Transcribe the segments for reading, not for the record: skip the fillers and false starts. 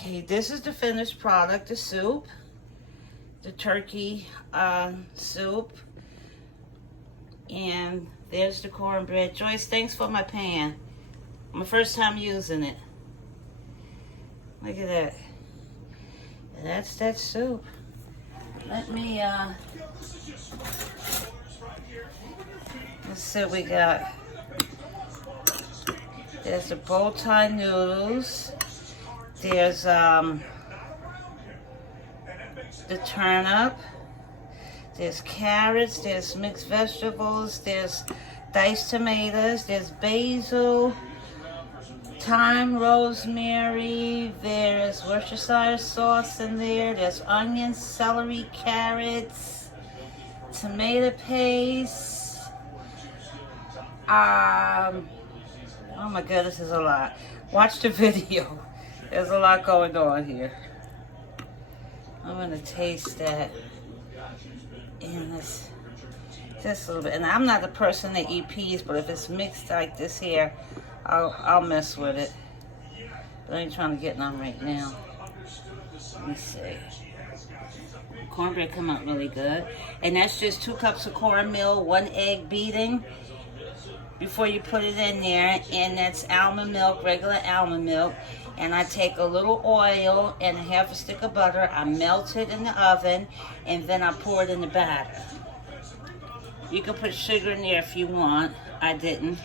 Okay, this is the finished product, the soup, the turkey soup, and there's the cornbread. Joyce, thanks for my pan. My first time using it. Look at that. And that's that soup. Let me, let's see what we got. There's the bow tie noodles. There's the turnip. There's carrots. There's mixed vegetables. There's diced tomatoes. There's basil, thyme, rosemary. There's Worcestershire sauce in there. There's onions, celery, carrots, tomato paste. Oh my goodness, there's a lot. Watch the video. There's a lot going on here. I'm gonna taste that. And this just a little bit. And I'm not the person that eat peas, but if it's mixed like this here, I'll mess with it. But I ain't trying to get none right now. Let me see. Cornbread come out really good. And that's just 2 cups of cornmeal, 1 egg beating before you put it in there. And that's almond milk, regular almond milk. And I take a little oil and a half a stick of butter. I melt it in the oven, and then I pour it in the batter. You can put sugar in there if you want. I didn't.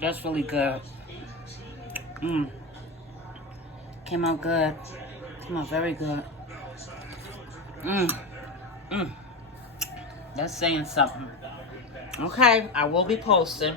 That's really good. Came out good. Came out very good. That's saying something. Okay, I will be posting.